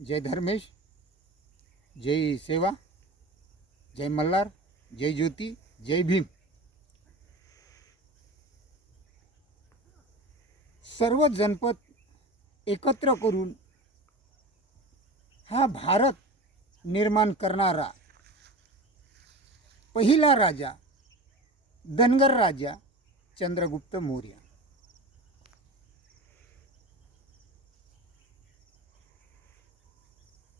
जय धर्मेश, जय सेवा, जय मल्हार, जय ज्योती, जय भीम. सर्व जनपद एकत्र करून हा भारत निर्माण करणारा पहिला राजा धनगर राजा चंद्रगुप्त मौर्य.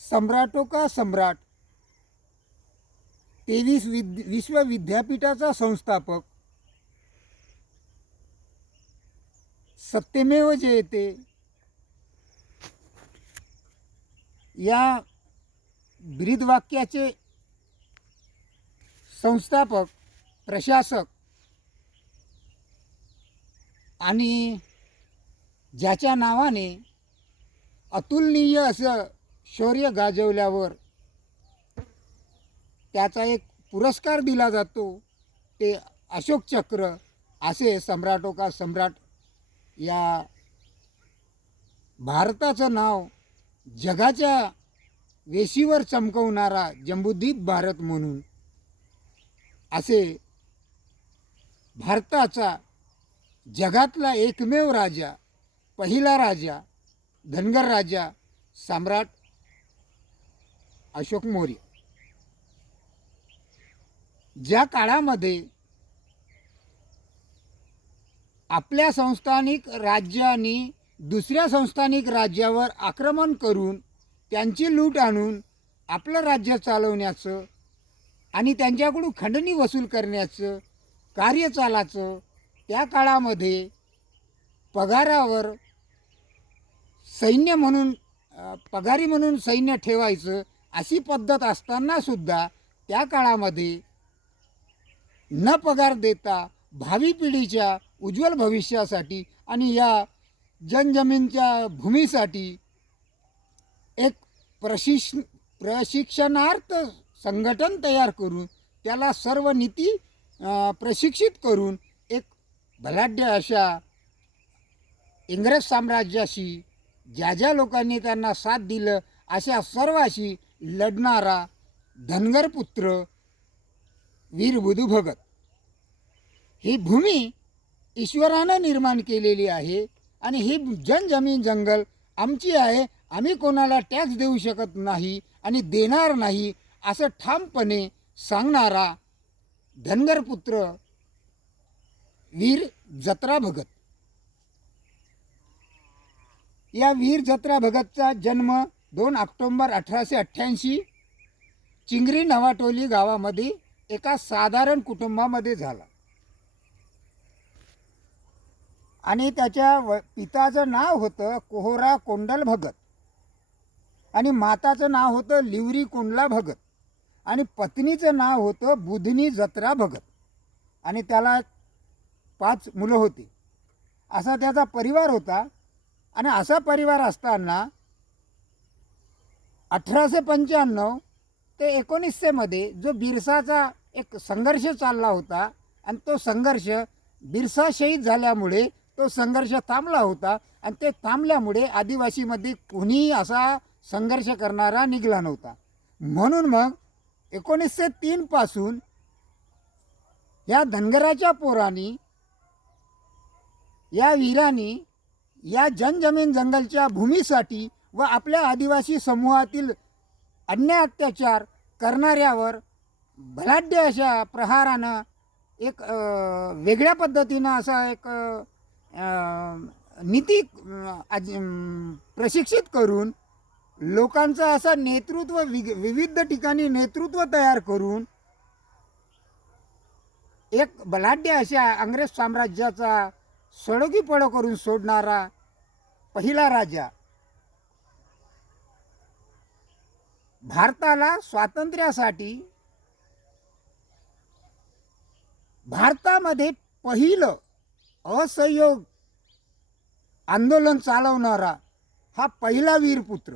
सम्राटों का सम्राट, 23 विश्व विद्यापीठाचा संस्थापक, सत्यमेव जयते या ब्रीदवाक्याचे संस्थापक, प्रशासक आणि ज्याच्या नावाने अतुलनीय असं शौर्य गाजवल्यावर त्याचा एक पुरस्कार दिला जातो, ते अशोक चक्र. असे सम्राटों का सम्राट या भारताचं नाव जगाच्या वेशीवर चमकवणारा जंबूद्वीप भारत म्हणून असे भारताचा जगातला एकमेव राजा, पहिला राजा, धनगर राजा, सम्राट अशोक मौर्य. ज्या काळामध्ये आपल्या संस्थानिक राज्यांनी दुसऱ्या संस्थानिक राज्यावर आक्रमण करून त्यांची लूट आणून आपलं राज्य चालवण्याचं आणि त्यांच्याकडून खंडणी वसूल करण्याचं कार्य चालायचं, त्या काळामध्ये पगारावर सैन्य म्हणून पगारी म्हणून सैन्य ठेवायचं अशी पद्धत असताना सुद्धा त्या काळामध्ये न पगार देता भावी पिढीच्या उज्ज्वल भविष्यासाठी आणि या जनजमीनच्या भूमीसाठी एक प्रशिक्षणार्थ संघटन तयार करून त्याला सर्व नीती प्रशिक्षित करून एक बलाढ्य अशा इंग्रज साम्राज्याशी ज्या ज्या लोकांनी त्यांना साथ दिलं अशा सर्वाशी लढणारा धनगर पुत्र वीर बुधू भगत. ही भूमी ईश्वरानं निर्माण केलेली आहे आणि ही जनजमीन जंगल आमची आहे, आम्ही कोणाला टॅक्स देऊ शकत नाही आणि देणार नाही असं ठामपणे सांगणारा धनगर पुत्र वीर जत्रा भगत. या वीर जत्रा भगतचा जन्म 2 ऑक्टोबर 1888 चिंगरी नवाटोली गावामध्ये एका साधारण कुटुंबामध्ये झाला आणि त्याच्या पिताचं नाव होतं कोहरा कोंडल भगत आणि माताचं नाव होतं लिवरी कोंडला भगत आणि पत्नीचं नाव होतं बुधनी जत्रा भगत आणि त्याला 5 मुलं होती. असा त्याचा परिवार होता. आणि असा परिवार असताना 1895 ते 1900 मध्ये जो बिरसाचा एक संघर्ष चालला होता आणि तो संघर्ष बिरसा शहीद झाल्यामुळे तो संघर्ष थांबला होता आणि ते थांबल्यामुळे आदिवासीमध्ये कोणीही असा संघर्ष करणारा निघाला नव्हता. म्हणून मग 1903 पासून या धनगराच्या पोरांनी, या वीरांनी या जनजमीन जंगलच्या भूमीसाठी व आपल्या आदिवासी समूहातील अन्याय अत्याचार करणाऱ्यावर बलाढ्य अशा प्रहारानं एक वेगळ्या पद्धतीनं असा एक नीती प्रशिक्षित करून लोकांचं असं नेतृत्व विविध ठिकाणी नेतृत्व तयार करून एक बलाढ्य अशा इंग्रज साम्राज्याचा सडोकीपडो करून सोडणारा पहिला राजा, भारताला स्वातंत्र्यासाठी भारतामध्ये पहिलं असहयोग आंदोलन चालवणारा हा पहिला वीरपुत्र,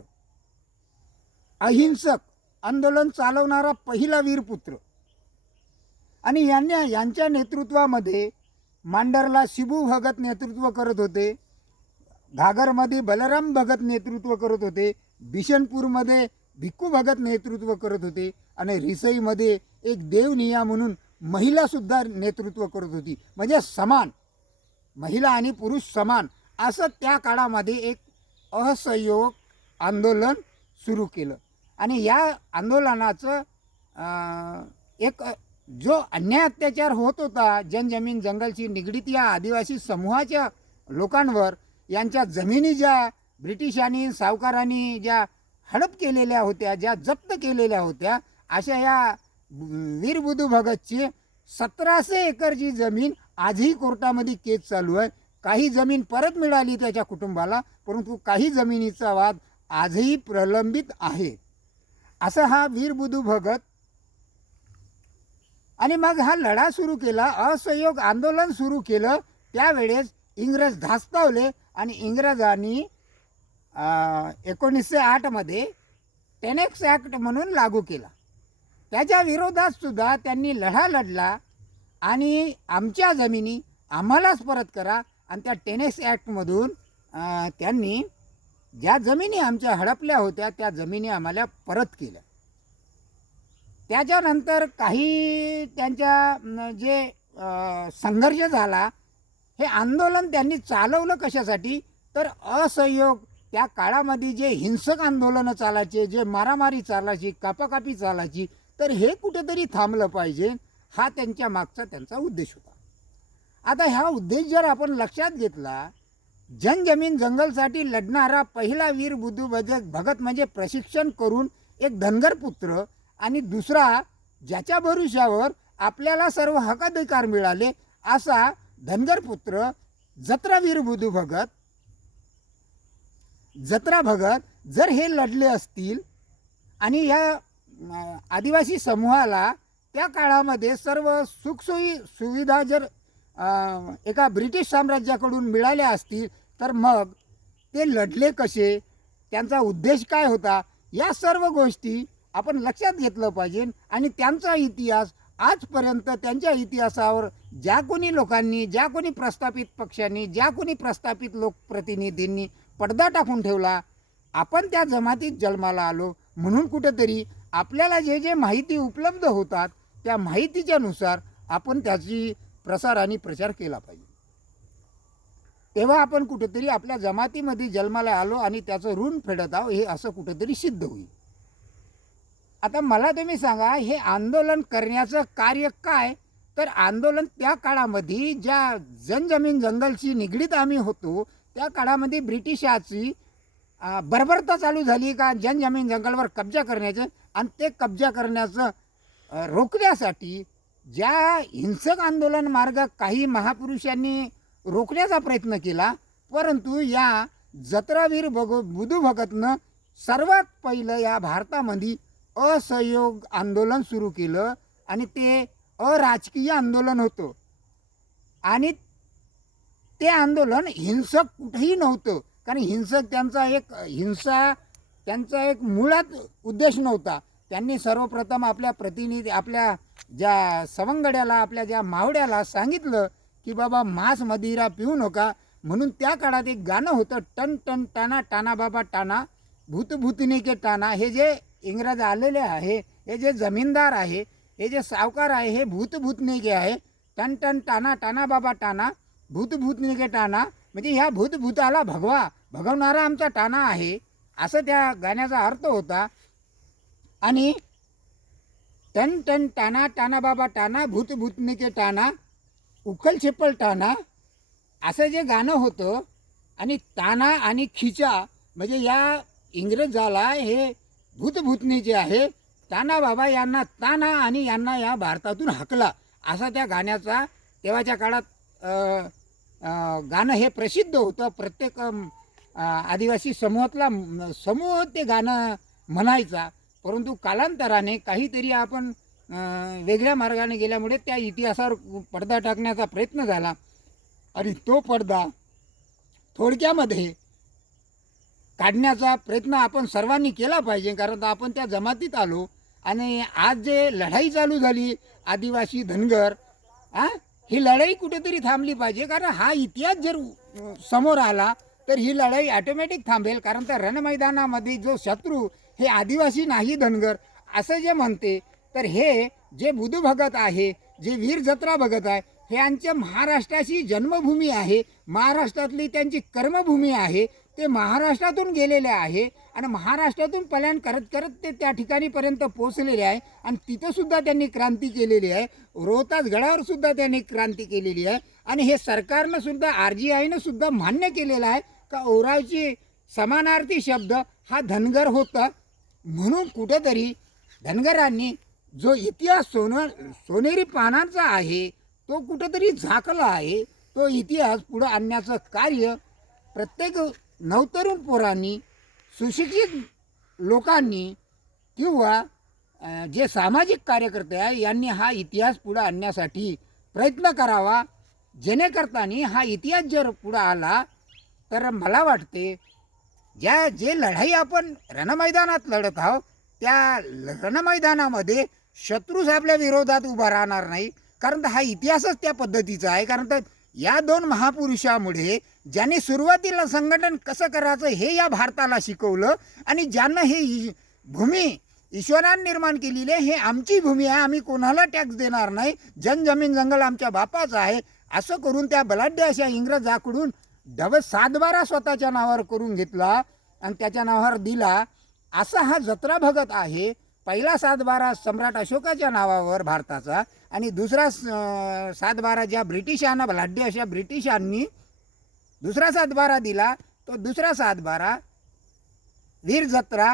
अहिंसक आंदोलन चालवणारा पहिला वीरपुत्र. आणि यांच्या नेतृत्वामध्ये मांडरला शिबू भगत नेतृत्व करत होते, घागरमध्ये बलराम भगत नेतृत्व करत होते, बिशनपूरमध्ये भिक्खू भगत नेतृत्व करत होते आणि रिसईमध्ये एक देवनिया म्हणून महिलासुद्धा नेतृत्व करत होती. म्हणजे समान, महिला आणि पुरुष समान असं त्या काळामध्ये एक असहयोग आंदोलन सुरू केलं. आणि या आंदोलनाचं एक जो अन्याय अत्याचार होत होता जनजमीन जंगलशी निगडीत या आदिवासी समूहाच्या लोकांवर, यांच्या जमिनी ज्या ब्रिटिशांनी सावकारांनी ज्या हडप केलेल्या होत्या, ज्या जप्त केलेल्या होत्या, अशा या वीर बुधू भगतची 1700 एकरची जमीन आजही कोर्टामध्ये केस चालू आहे. काही जमीन परत मिळाली त्याच्या कुटुंबाला, परंतु काही जमिनीचा वाद आजही प्रलंबित आहे. असं हा वीर बुधू भगत. आणि मग हा लढा सुरू केला, असहयोग आंदोलन सुरू केलं. त्यावेळेस इंग्रज धास्तावले आणि इंग्रजांनी 1908 मध्ये टेनेक्स ॲक्ट म्हणून लागू केला. त्याच्या विरोधात सुद्धा त्यांनी लढा लढला आणि आमच्या जमिनी आम्हालाच परत करा. आणि त्या टेनेक्स ॲक्टमधून त्यांनी ज्या जमिनी आमच्या हडपल्या होत्या त्या जमिनी आम्हाला परत केल्या. त्याच्यानंतर काही त्यांच्या जे संघर्ष झाला, हे आंदोलन त्यांनी चालवलं कशासाठी, तर असहयोग त्या काळामध्ये जे हिंसक आंदोलनं चालायचे, जे मारामारी चालायची, कापाकापी चालायची, तर हे कुठेतरी थांबलं पाहिजे, हा त्यांच्या मागचा त्यांचा उद्देश होता. आता ह्या उद्देश जर आपण लक्षात घेतला, जनजमीन जंगलसाठी लढणारा पहिला वीर बुधू भगत म्हणजे प्रशिक्षण करून एक धनगर पुत्र, आणि दुसरा ज्याच्या भरोशावर आपल्याला सर्व हक्काधिकार मिळाले असा धनगर पुत्र जत्रावीर बुधू भगत, जत्रा भगत. जर हे लढले असतील आणि या आदिवासी समूहाला त्या काळामध्ये सर्व सुखसोयी सुविधा जर एका ब्रिटिश साम्राज्याकडून मिळाल्या असतील, तर मग ते लढले कसे, त्यांचा उद्देश काय होता, या सर्व गोष्टी आपण लक्षात घेतलं पाहिजे. आणि त्यांचा इतिहास आजपर्यंत, त्यांच्या इतिहासावर ज्या कोणी लोकांनी, ज्या कोणी प्रस्थापित पक्षांनी, ज्या कोणी प्रस्थापित लोकप्रतिनिधींनी पडदा टाकून ठेवला, आपण त्या जमातीत जन्माला आलो म्हणून कुठेतरी आपल्याला जे जे माहिती उपलब्ध होतात त्या माहितीच्या नुसार आपण त्याची प्रसार आणि प्रचार केला पाहिजे. तेव्हा आपण कुठेतरी आपल्या जमातीमध्ये जन्माला आलो आणि त्याचं ऋण फेडत आहो हे असं कुठेतरी सिद्ध होईल. आता मला तुम्ही सांगा, हे आंदोलन करण्याचं कार्य काय, तर आंदोलन त्या काळामध्ये ज्या जनजमीन जंगलशी निगडीत आम्ही होतो त्या काळामध्ये ब्रिटिशाची बर्बरता चालू झाली का जनजमीन जंगलवर कब्जा करण्याचं, आणि ते कब्जा करण्याचं रोखण्यासाठी ज्या हिंसक आंदोलन मार्ग काही महापुरुषांनी रोखण्याचा प्रयत्न केला, परंतु या जत्रावीर बुधू भगतनं सर्वात पहिलं या भारतामध्ये असहयोग आंदोलन सुरू केलं. आणि ते अराजकीय आंदोलन होतं आणि ते आंदोलन हिंसक कुठेही नव्हतं, कारण त्यांचा एक मुळात उद्देश नव्हता. त्यांनी सर्वप्रथम आपल्या प्रतिनिधी, आपल्या ज्या सवंगड्याला, आपल्या ज्या मावड्याला सांगितलं की बाबा मांस मदिरा पिऊ नका. म्हणून त्या काळात एक गाणं होतं, टन टन टाना टाना बाबा टाना भूत भूतनी के टाना. हे जे इंग्रज आलेले आहे, हे जे जमीनदार आहे, हे जे सावकार आहे, हे भूत भूतनी के आहे. टन टन टाना टाना बाबा टाना भूत भूतनी के टाना, म्हणजे ह्या भूतभूताला भगवणारा आमचा टाणा आहे, असं त्या गाण्याचा अर्थ होता. आणि टन टन टाना टाना बाबा टाना भूत भूतनी के टाना उखल छेपल टाना, असं जे गाणं होतं. आणि ताना आणि खिचा म्हणजे या इंग्रजाला हे भूतभूतनीचे आहे, ताना बाबा यांना ताना आणि यांना या भारतातून हाकला, असा त्या गाण्याचा तेव्हाच्या काळात गाणं हे प्रसिद्ध होतं. प्रत्येक आदिवासी समूह ते गाणं म्हणायचा. परंतु कालांतराने काहीतरी आपण वेगळ्या मार्गाने गेल्यामुळे त्या इतिहासावर पडदा टाकण्याचा प्रयत्न झाला आणि तो पडदा थोडक्यामध्ये काढण्याचा प्रयत्न आपण सर्वांनी केला पाहिजे. कारण आपण त्या जमातीत आलो आणि आज जे लढाई चालू झाली आदिवासी धनगर, ही लढाई कुठेतरी थांबली पाहिजे. कारण हा इतिहास जर समोर आला तर ही लढाई ऑटोमॅटिक थांबेल. कारण त्या रणमैदानामध्ये जो शत्रू हे आदिवासी नाही धनगर असं जे म्हणते, तर हे जे बुधू भगत आहे, जे वीर जत्रा भगत आहे, हे यांच्या महाराष्ट्राची जन्मभूमी आहे, महाराष्ट्रातली त्यांची कर्मभूमी आहे. ते महाराष्ट्रातून गेलेले आहे आणि महाराष्ट्रातून पलायन करत करत ते त्या ठिकाणीपर्यंत पोहोचलेले आहे आणि तिथंसुद्धा त्यांनी क्रांती केलेली आहे. रोहतास गडावर सुद्धा त्यांनी क्रांती केलेली आहे आणि हे सरकारनं सुद्धा RGIनं सुद्धा मान्य केलेलं आहे का ओरावची समानार्थी शब्द हा धनगर होता. म्हणून कुठेतरी धनगरांनी जो इतिहास सोनेरी पानांचा आहे तो कुठेतरी झाकला आहे. तो इतिहास पुढं आणण्याचं कार्य प्रत्येक नवतरुण पोरांनी, सुशिक्षित लोकांनी किंवा जे सामाजिक कार्यकर्ते आहे यांनी हा इतिहास पुढं आणण्यासाठी प्रयत्न करावा. जेणेकरताना हा इतिहास जर पुढं आला तर मला वाटते जे लढाई आपण रणमैदानात लढत आहोत त्या रणमैदानामध्ये शत्रूच आपल्या विरोधात उभा राहणार नाही. कारण हा इतिहासच त्या पद्धतीचा आहे. कारण तर या दोन महापुरुषामुळे ज्यांनी सुरुवातीला संघटन कसं करायचं हे या भारताला शिकवलं आणि ज्यांना हे भूमी ईश्वराने निर्माण केलेली आहे, हे आमची भूमी आहे, आम्ही कोणाला टॅक्स देणार नाही, जमीन जंगल आमच्या बापाचं आहे असं करून त्या बलाढ्य अशा इंग्रजाकडून सातबारा स्वतःच्या नावावर करून घेतला आणि त्याच्या नावावर दिला. असा हा जत्रा भगत आहे. पहिला सातबारा सम्राट अशोकाच्या नावावर भारताचा आणि दुसरा सातबारा ज्या ब्रिटिशांना बलाढ्य अशा ब्रिटिशांनी दुसरा सातबारा दिला, तो दुसरा सातबारा वीर जत्रा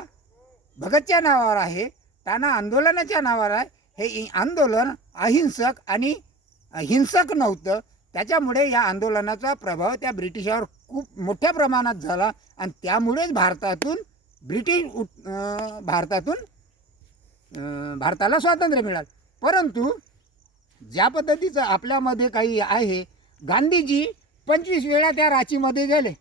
भगतच्या नावावर आहे, टाणा आंदोलनाच्या नावावर आहे. हे आंदोलन अहिंसक आणि हिंसक नव्हतं. त्याच्यामुळे या आंदोलनाचा प्रभाव त्या ब्रिटिशावर खूप मोठ्या प्रमाणात झाला आणि त्यामुळेच भारताला स्वातंत्र्य मिळालं. परंतु ज्या पद्धतीचं आपल्यामध्ये काही आहे, गांधीजी 25 वेळा त्या रांचीमध्ये गेले.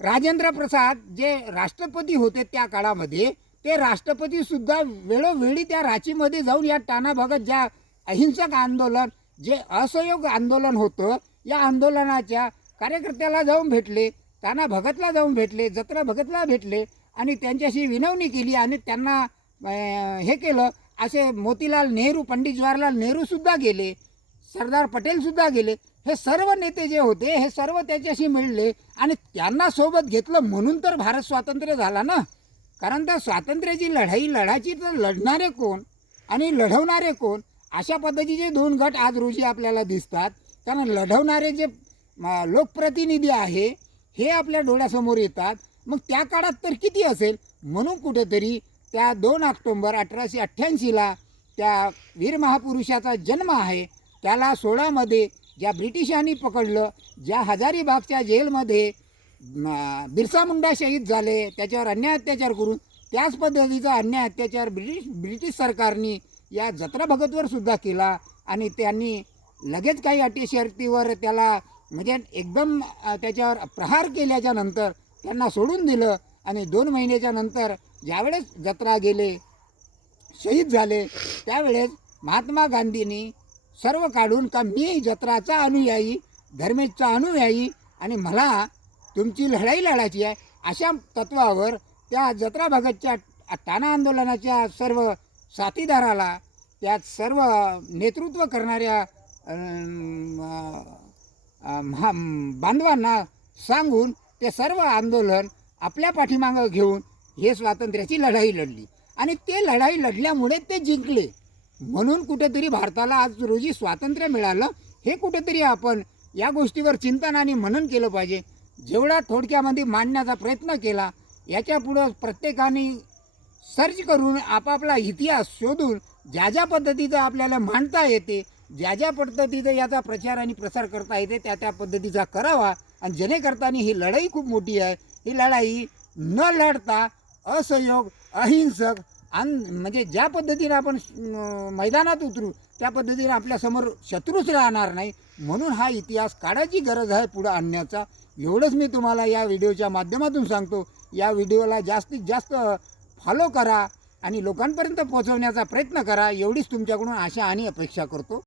राजेंद्र प्रसाद जे राष्ट्रपती होते त्या काळामध्ये, ते राष्ट्रपतीसुद्धा वेळोवेळी त्या रांचीमध्ये जाऊन या टाणा भगत ज्या अहिंसक आंदोलन जे असहयोग आंदोलन होतं या आंदोलनाच्या कार्यकर्त्याला जाऊन भेटले, टाणा भगतला जाऊन भेटले, जत्रा भगतला भेटले आणि त्यांच्याशी विनवणी केली आणि त्यांना हे केलं. असे मोतीलाल नेहरू, पंडित जवाहरलाल नेहरूसुद्धा गेले, सरदार पटेलसुद्धा गेले. हे सर्व नेते जे होते हे सर्व त्याच्याशी मिळले आणि त्यांना सोबत घेतलं म्हणून तर भारत स्वातंत्र्य झाला ना. कारण त्या स्वातंत्र्याची लढाई लढायची तर लढणारे कोण आणि लढवणारे कोण अशा पद्धतीचे दोन गट आज रोजी आपल्याला दिसतात. कारण लढवणारे जे लोकप्रतिनिधी आहे हे आपल्या डोळ्यासमोर येतात. मग त्या काळात तर किती असेल. म्हणून कुठेतरी त्या 2 ऑक्टोंबर 1888ला त्या वीर महापुरुषाचा जन्म आहे. त्याला 16मध्ये ज्या ब्रिटिशांनी पकडलं, ज्या हजारीबागच्या जेलमध्ये बिरसा मुंडा शहीद झाले, त्याच्यावर अन्याय अत्याचार करून त्याच पद्धतीचा अन्याय अत्याचार ब्रिटिश सरकारने या जत्रा भगतवर सुद्धा केला आणि त्यांनी लगेच काही अटी शर्तीवर त्याला म्हणजे एकदम त्याच्यावर प्रहार केल्याच्या नंतर त्यांना सोडून दिलं आणि 2 महिन्याच्या नंतर ज्यावेळेस जत्रा गेले, शहीद झाले, त्यावेळेस महात्मा गांधींनी सर्व काढून का मी जत्राचा अनुयायी, धर्मेशचा अनुयायी आणि मला तुमची लढाई लढायची आहे अशा तत्वावर त्या जत्रा भगतच्या टाणा आंदोलनाच्या सर्व साथीदाराला, त्यात सर्व नेतृत्व करणाऱ्या बांधवांना सांगून ते सर्व आंदोलन आपल्या पाठीमागं घेऊन हे स्वातंत्र्याची लढाई लढली आणि ते लढाई लढल्यामुळे ते जिंकले. म्हणून कुठेतरी भारताला आज रोजी स्वातंत्र्य मिळालं. हे कुठेतरी आपण या गोष्टीवर चिंतन आणि मनन केलं पाहिजे. जेवढा थोडक्यामध्ये मांडण्याचा प्रयत्न केला, याच्या पुढं प्रत्येकाने सर्च करून आपापला इतिहास शोधून ज्या ज्या पद्धतीचं आपल्याला मांडता येते, ज्या ज्या पद्धतीचं याचा प्रचार आणि प्रसार करता येते त्या पद्धतीचा करावा. आणि जेणेकरताना ही लढाई खूप मोठी आहे. ही लढाई न लढता असहयोग, अहिंसक म्हणजे ज्या पद्धतीने आपण मैदानात उतरू त्या पद्धतीने आपल्यासमोर शत्रूच राहणार नाही. म्हणून हा इतिहास काढायची गरज आहे पुढं आणण्याचा. एवढंच मी तुम्हाला या व्हिडिओच्या माध्यमातून सांगतो. या व्हिडिओला जास्तीत जास्त फॉलो करा आणि लोकांपर्यंत पोहोचवण्याचा प्रयत्न करा. एवढीच तुमच्याकडून आशा आणि अपेक्षा करतो.